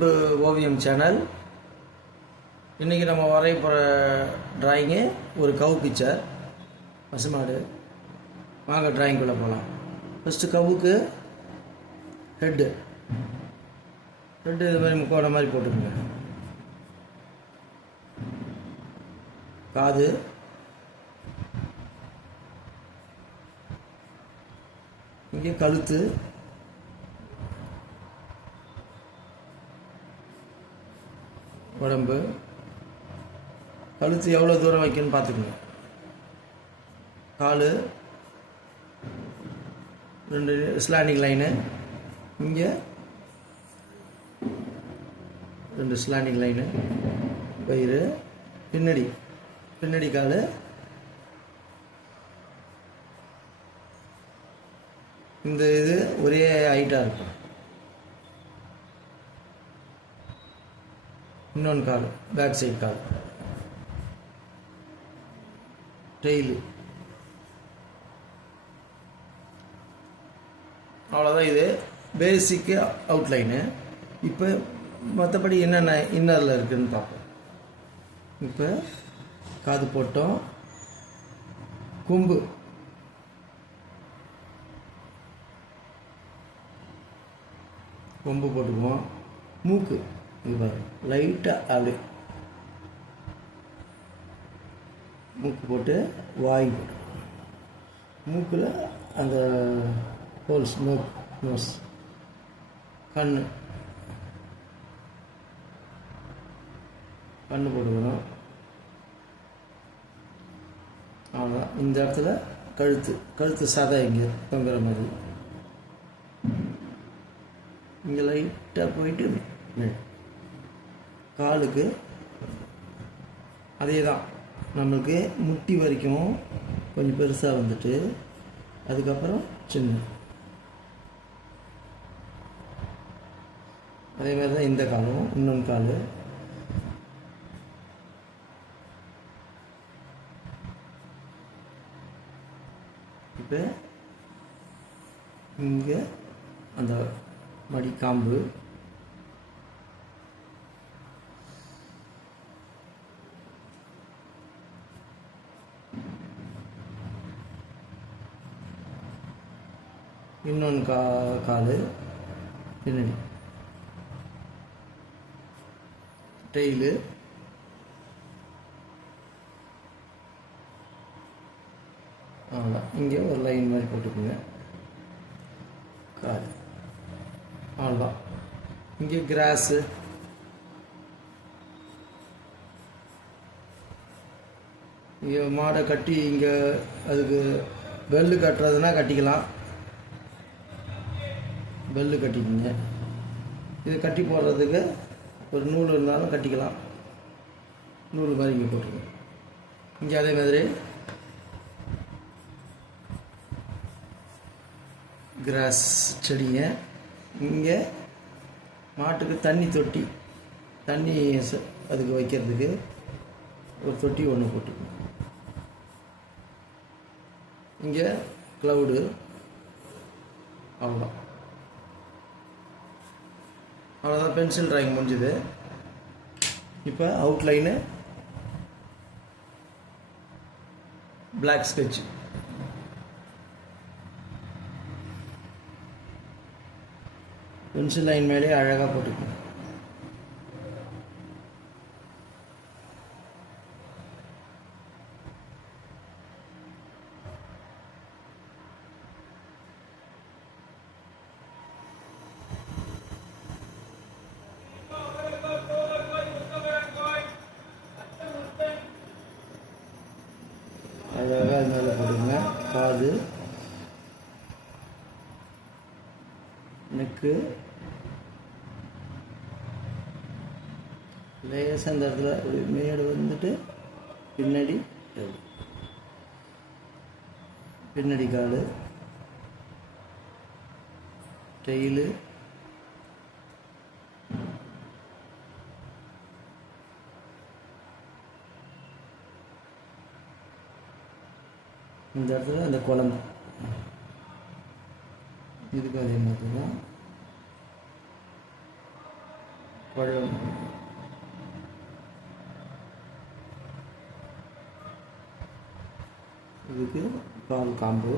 அன்பு ஓவியம் சேனல். இன்றைக்கி நம்ம வரைய போகிற ட்ராயிங்கு ஒரு கவு பிக்சர், பசுமாடு. வாங்க ட்ராயிங்குள்ளே போகலாம். ஃபஸ்ட்டு கவுக்கு ஹெட்டு இது மாதிரி முக்கோண மாதிரி போட்டுக்கோங்க. காது, இங்கே கழுத்து, உடம்பு. கழுத்து எவ்வளோ தூரம் வைக்கணும்னு பார்த்துக்கோங்க. கால், 2 ஸ்லாண்டிங் லைனு, இங்கே 2 ஸ்லாண்டிங் லைனு, வயிறு, பின்னாடி கால், இந்த இது ஒரே ஹைட்டாக இருக்கும். இன்னொன்று கால், பேக் சைடு கால், டெய்லு. அவ்வளோதான். இது பேசிக்கு அவுட்லைனு. இப்போ மற்றபடி என்னென்ன இன்னரில் இருக்குதுன்னு பார்ப்போம். இப்போ காது போட்டோம், கொம்பு, போட்டுக்குவோம். மூக்கு இது பாருங்க, லைட்டாக அப்படி மூக்கு போட்டு வாய் போட்டு, மூக்கில் அந்த ஹோல்ஸ், நோஸ், கண்ணு போட்டுக்கணும். அவ்வளோதான். இந்த இடத்துல கழுத்து சதை இங்கே தொங்குற மாதிரி, இங்கே லைட்டாக போயிட்டு காலுக்கு அதே தான். நம்மளுக்கு முட்டி வரைக்கும் கொஞ்சம் பெருசாக வந்துட்டு அதுக்கப்புறம் சின்ன, அதே மாதிரி தான் இந்த காலும். இன்னொன்று கால், இப்போ இங்கே அந்த மடி காம்பு, இன்னொன்று கால், பின்னாடி டெய்லு, அவ்வளோதான். இங்கே ஒரு லைன் மாதிரி போட்டுக்கோங்க. கால், அவ்வளோதான். இங்கே கிராஸு, இங்கே மாடை கட்டி இங்கே அதுக்கு பெல்லு கட்டுறதுனா கட்டிக்கலாம். பெல்லு கட்டிக்கிங்க. இது கட்டி போடுறதுக்கு ஒரு நூல் இருந்தாலும் கட்டிக்கலாம். நூல் மாதிரி இங்கே போட்டுருங்க. இங்கே அதே மாதிரி கிராஸ் செடிங்க. இங்கே மாட்டுக்கு தண்ணி அதுக்கு வைக்கிறதுக்கு ஒரு தொட்டி ஒன்று போட்டுக்கணும். இங்கே க்ளவுடு. அவ்வளோதான். பென்சில் ட்ராயிங் முடிஞ்சுது. இப்போ outline, black sketch. Pencil line மேலே அழகாக போட்டுக்கணும். அழகாக அது மேலே போட்டுங்க. காது, நெக்கு, லேசாக அந்த இடத்துல மேடு வந்துட்டு பின்னாடி கால், டெய்லு, இந்த இடத்துல அந்த குழந்தை, இதுக்கு அதே மாதிரி தான். பழம், இதுக்கு பால் காம்பு,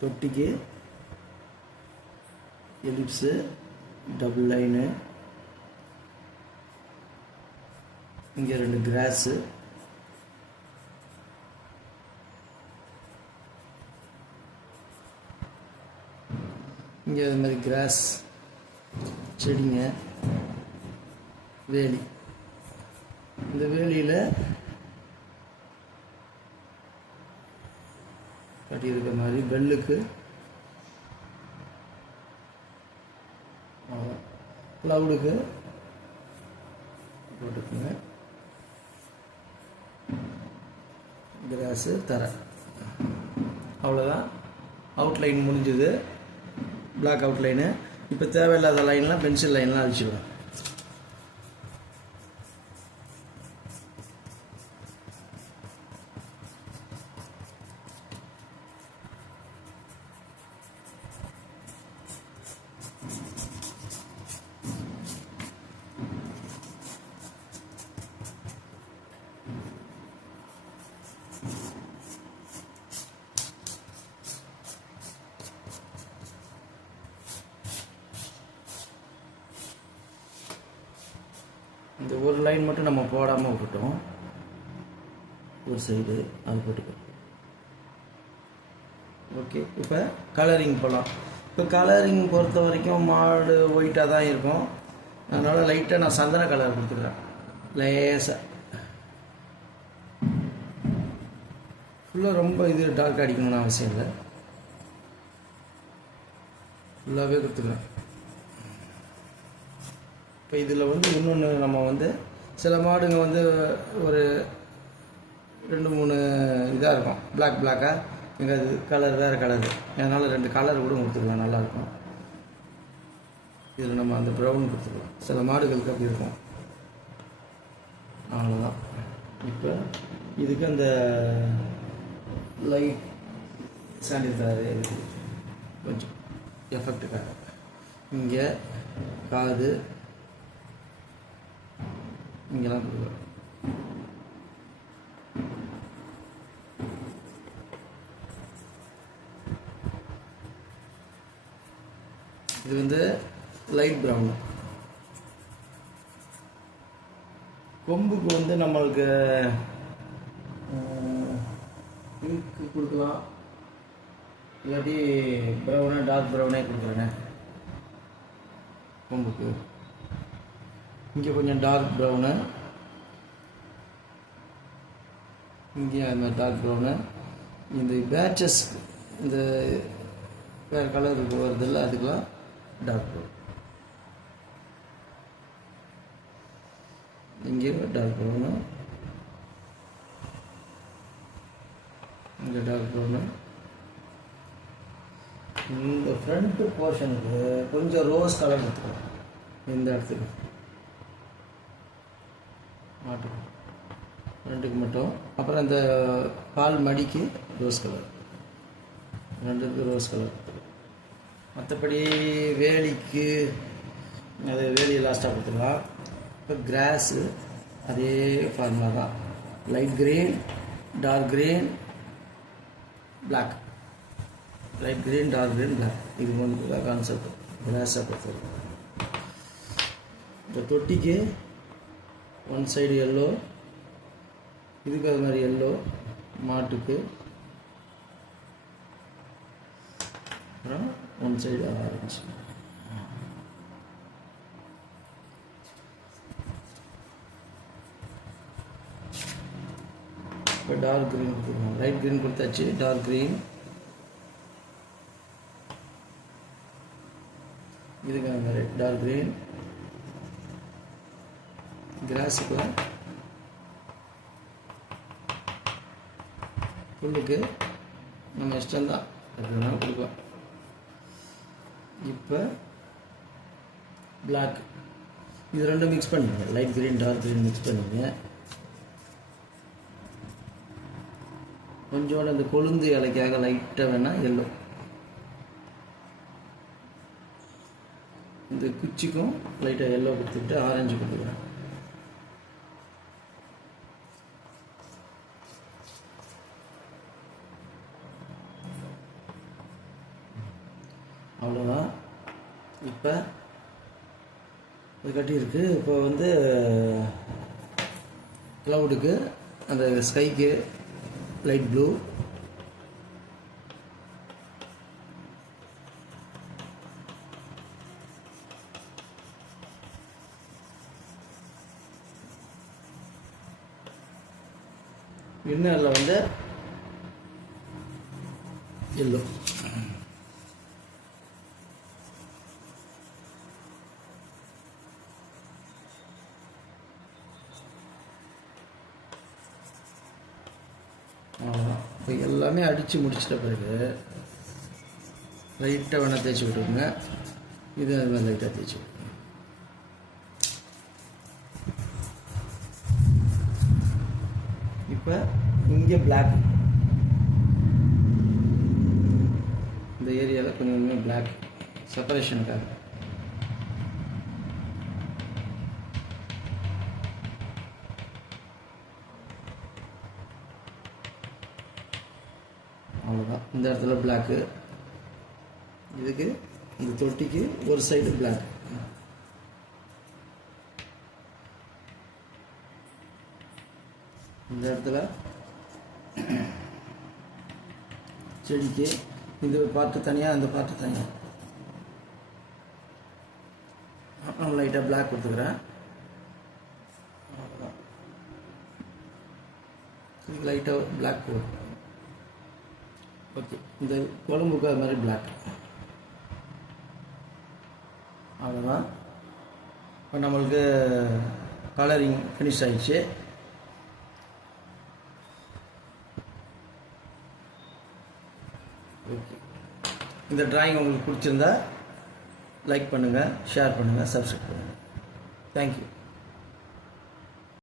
தொட்டிக்கு எலிப்ஸு, டபுள் லைனு, இங்கே 2 கிராஸு, இங்கே அது மாதிரி கிராஸ் செடிங்க, வேலி. இந்த வேலியில் கட்டியிருக்க மாதிரி பெல்லுக்கு க்ளவுடுக்கு போட்டுக்குங்க. கிராஸு தர, அவ்வளோதான். அவுட்லைன் முடிஞ்சுது, பிளாக் அவுட்லைனு. இப்போ தேவையில்லாத லைன்லாம் பென்சில் லைன்லாம் அழிச்சிடுவேன். இந்த ஒரு லைன் மட்டும் நம்ம போடாமல் விட்டுட்டோம், ஒரு சைடு அது போட்டுக்கோ. ஓகே, இப்போ கலரிங் போகலாம். இப்போ கலரிங் பொறுத்த வரைக்கும் மாடு ஒயிட்டாக தான் இருக்கும், அதனால் லைட்டாக நான் சந்தன கலர் கொடுத்துக்கிறேன். லேசாக, ஃபுல்லாக ரொம்ப இது டார்க் அடிக்கணும்னு அவசியம் இல்லை, ஃபுல்லாகவே கொடுத்துக்கிறேன். இப்போ இதில் வந்து இன்னொன்று நம்ம வந்து சில மாடுங்க வந்து ஒரு 2-3 இதாக இருக்கும், பிளாக்காக, எங்கள் அது கலர் வேறு கலரு, அதனால் 2 கலர் கூட கொடுத்துக்கலாம், நல்லாயிருக்கும். இதில் நம்ம அந்த ப்ரௌன் கொடுத்துக்கலாம், சில மாடுகளுக்கு அப்படி இருக்கும். அவ்வளோதான். இப்போ இதுக்கு அந்த லைட் சாண்டிதாரு கொஞ்சம் எஃபெக்ட்டுக்காக இங்கே காது இங்கெல்லாம் கொடுக்குறோம். இது வந்து லைட் ப்ரௌன். கொம்புக்கு வந்து நம்மளுக்கு பிங்க்கு கொடுக்கலாம், இல்லாட்டி ப்ரௌனு டார்க் ப்ரௌனே கொடுக்குறேண்ணே. கொம்புக்கு இங்கே கொஞ்சம் டார்க் ப்ரௌனு, இங்கே அது மாதிரி டார்க் ப்ரௌனு. இந்த பேட்சஸ் இந்த வேறு கலருக்கு வருதில்ல, அதுக்கெலாம் டார்க் ப்ரௌன். இங்கே டார்க் ப்ரௌனு, இங்கே டார்க் ப்ரௌனு. இந்த ஃப்ரண்ட் போர்ஷனுக்கு கொஞ்சம் ரோஸ் கலர் எடுத்துக்கலாம், இந்த இடத்துக்கு மாட்டுக்கு ஃப்ரண்ட்டுக்கு மட்டும். அப்புறம் இந்த பால் மடிக்கு ரோஸ் கலர், ரெண்டுக்கு ரோஸ் கலர். மற்றபடி வேலிக்கு அது வேலியை லாஸ்ட்டாக கொடுத்துக்கலாம். இப்போ கிராஸு அதே ஃபார்முலா தான், light green, dark green, black, light green, dark green, black. இது ஒன்று தான் கான்செப்ட் கிராஸை பொறுத்தவரைக்கும். இந்த தொட்டிக்கு ஒன் சைடு எல்லோ, இதுக்கு அது மாதிரி எல்லோ, மாட்டுக்கு அப்புறம் ஒன் சைடு ஆரஞ்சு. இப்போ டார்க் க்ரீன் கொடுத்துருவோம், லைட் க்ரீன் கொடுத்தாச்சு, டார்க் க்ரீன். இதுக்கு அந்த மாதிரி டார்க் க்ரீன். கிராஸுக்கு புல்லுக்கு நம்ம இஷ்டம்தான், எப்படினாலும் கொடுக்கலாம். இப்போ பிளாக், இது ரெண்டும் மிக்ஸ் பண்ணிக்கங்க. Light green dark green mix பண்ணிக்கங்க. கொஞ்சோண்டு அந்த கொழுந்து இலைக்காக லைட்டாக வேணால் எல்லோ, இந்த குச்சிக்கும் லைட்டாக எல்லோ கொடுத்துட்டு ஆரஞ்சு கொடுத்துக்கிறேன். அவ்வளோதான். இப்போ இது கட்டியிருக்கு. இப்போ வந்து க்ளவுடுக்கு அந்த ஸ்கைக்கு லைட் ப்ளூ, இன்னரில் வந்து எல்லோ. அவ்வளோதான். இப்போ எல்லாமே அடித்து முடிச்சிட்ட பிறகு லைட்டாக வேணால் தேய்ச்சி விட்டுருங்க. இது அது மாதிரி லைட்டாக தேய்ச்சி விட்டுருங்க. இப்போ இங்கே பிளாக், இந்த ஏரியாவில் கொஞ்சம் கொஞ்சம் பிளாக் செப்பரேஷனுக்காக. அவ்வளோதான். இந்த இடத்துல பிளாக்கு, இதுக்கு இந்த தொட்டிக்கு ஒரு சைடு பிளாக். இந்த இடத்துல செடிக்கு இந்த பார்ட்டு தனியாக, அந்த பார்ட்டு தனியாக. லைட்டாக பிளாக் கொடுத்துக்கிறேன். இதுக்கு லைட்டாக பிளாக் போடும். ஓகே, இந்த குழம்புக்கு அது மாதிரி பிளாக். அவ்வளோதான். இப்போ நம்மளுக்கு கலரிங் ஃபினிஷ் ஆகிடுச்சு. ஓகே, இந்த டிராயிங் உங்களுக்கு பிடிச்சிருந்தா லைக் பண்ணுங்கள், ஷேர் பண்ணுங்கள், சப்ஸ்கிரைப் பண்ணுங்கள். தேங்க்யூ.